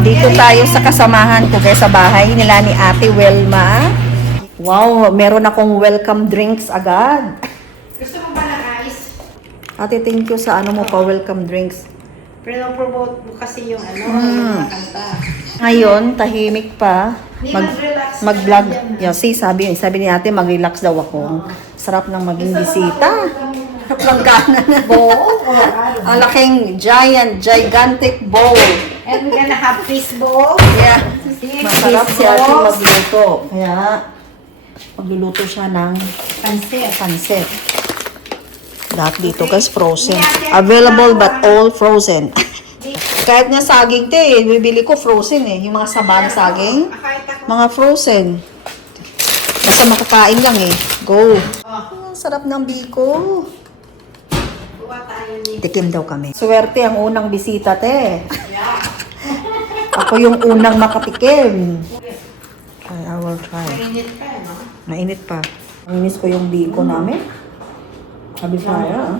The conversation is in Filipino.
Dito tayo sa kasamahan ko kaya sa bahay nila ni Ate Wilma. Wow, meron akong welcome drinks agad. Gusto mo ba ng ice? Ate, thank you sa ano mo pa, welcome drinks. Pero promote mo kasi yung ano, Mm. yung mga kanta. Ngayon, tahimik pa. Mag-relax ka mag-vlog. lang yan. Yeah, see, sabi, sabi ni ate, mag-relax daw ako. Sarap ng maging bisita. Langganan na. Bowl or Ang laking giant, gigantic bowl. And we're gonna have fish bowl. Yeah. See, Masarap fish si ate balls. magluto. Kaya, magluluto siya ng Pansit. pansit. Lahat dito guys, frozen. Available but all frozen. Kahit nga saging te, eh, bibili ko frozen eh. Yung mga saba na saging, Kahit ako. mga frozen. Basta makakain lang eh. Go. Oh, Ang sarap ng biko. Kuha tayo ni... Tikim daw kami. Swerte ang unang bisita te. Yeah. Ako yung unang makatikim. Ay, I will try. Mainit pa, no? Mainit pa. Mainis ko yung biko namin. Sabi sa ah.